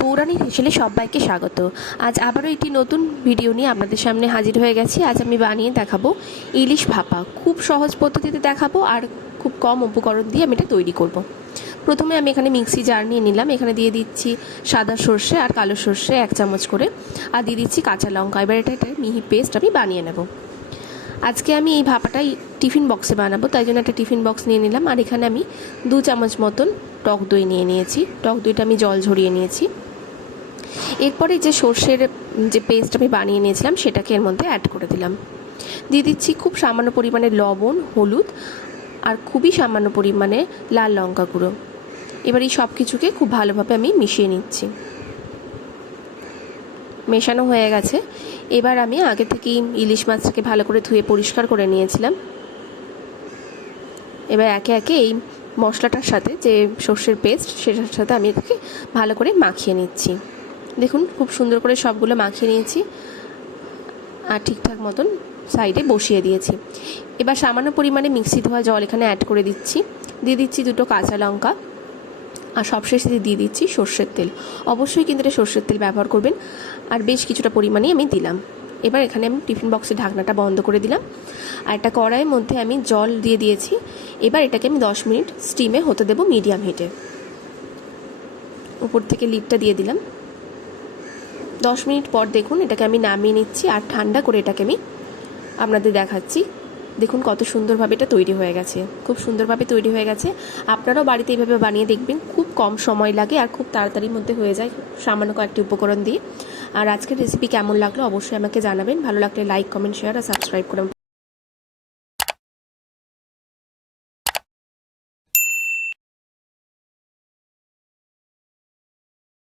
বৌরানীর হেসেলে সবাইকে স্বাগত। আজ আবারও একটি নতুন ভিডিও নিয়ে আপনাদের সামনে হাজির হয়ে গেছি। আজ আমি বানিয়ে দেখাবো ইলিশ ভাপা। খুব সহজ পদ্ধতিতে দেখাবো আর খুব কম উপকরণ দিয়ে আমি এটা তৈরি করব। প্রথমে আমি এখানে মিক্সি জার নিয়ে নিলাম। এখানে দিয়ে দিচ্ছি সাদা সর্ষে আর কালো সর্ষে 1 চামচ করে, আর দিয়ে দিচ্ছি কাঁচা লঙ্কা। এবার এটা মিহি পেস্ট আমি বানিয়ে নেব। আজকে আমি এই ভাপাটাই টিফিন বক্সে বানাবো, তাই জন্য একটা টিফিন বক্স নিয়ে নিলাম। আর এখানে আমি 2 চামচ মতন টক দই নিয়ে নিয়েছি। টক দইটা আমি জল ঝরিয়ে নিয়েছি। এরপরে যে সর্ষের যে পেস্ট আমি বানিয়ে নিয়েছিলাম সেটাকে এর মধ্যে অ্যাড করে দিলাম। দিয়ে দিচ্ছি খুব সামান্য পরিমাণে লবণ, হলুদ আর খুবই সামান্য পরিমাণে লাল লঙ্কা গুঁড়ো। এবার এই সব কিছুকে খুব ভালোভাবে আমি মিশিয়ে নিচ্ছি। মেশানো হয়ে গেছে। এবার আমি আগে থেকেই ইলিশ মাছটাকে ভালো করে ধুয়ে পরিষ্কার করে নিয়েছিলাম। এবার একে একে এই মশলাটার সাথে যে সর্ষের পেস্ট সেটার সাথে আমি এটাকে ভালো করে মাখিয়ে নিচ্ছি। দেখুন খুব সুন্দর করে সবগুলো মাখিয়ে নিয়েছি আর ঠিকঠাক মতন সাইডে বসিয়ে দিয়েছি। এবার সামান্য পরিমাণে মিক্সি ধোয়া জল এখানে অ্যাড করে দিচ্ছি। দিয়ে দিচ্ছি 2টো কাঁচা লঙ্কা আর সবশেষে দিয়ে দিচ্ছি সর্ষের তেল। অবশ্যই কিন্তু এটা সর্ষের তেল ব্যবহার করবেন। আর বেশ কিছুটা পরিমাণেই আমি দিলাম। এবার এখানে আমি টিফিন বক্সের ঢাকনাটা বন্ধ করে দিলাম আর একটা কড়াইয়ের মধ্যে আমি জল দিয়ে দিয়েছি। এবার এটাকে আমি 10 মিনিট স্টিমে হতে দেবো মিডিয়াম হিটে। উপর থেকে লিডটা দিয়ে দিলাম। 10 মিনিট পর দেখুন এটাকে আমি নামিয়ে নিচ্ছি আর ঠান্ডা করে এটাকে আমি আপনাদের দেখাচ্ছি। দেখুন কত সুন্দরভাবে এটা তৈরি হয়ে গেছে। খুব সুন্দরভাবে তৈরি হয়ে গেছে। আপনারাও বাড়িতে এইভাবে বানিয়ে দেখবেন। খুব কম সময় লাগে আর খুব তাড়াতাড়ির মধ্যে হয়ে যায় সামান্য কয়েকটি উপকরণ দিয়ে। আর আজকের রেসিপি কেমন লাগলো অবশ্যই আমাকে জানাবেন। ভালো লাগলে লাইক, কমেন্ট, শেয়ার আর সাবস্ক্রাইব করে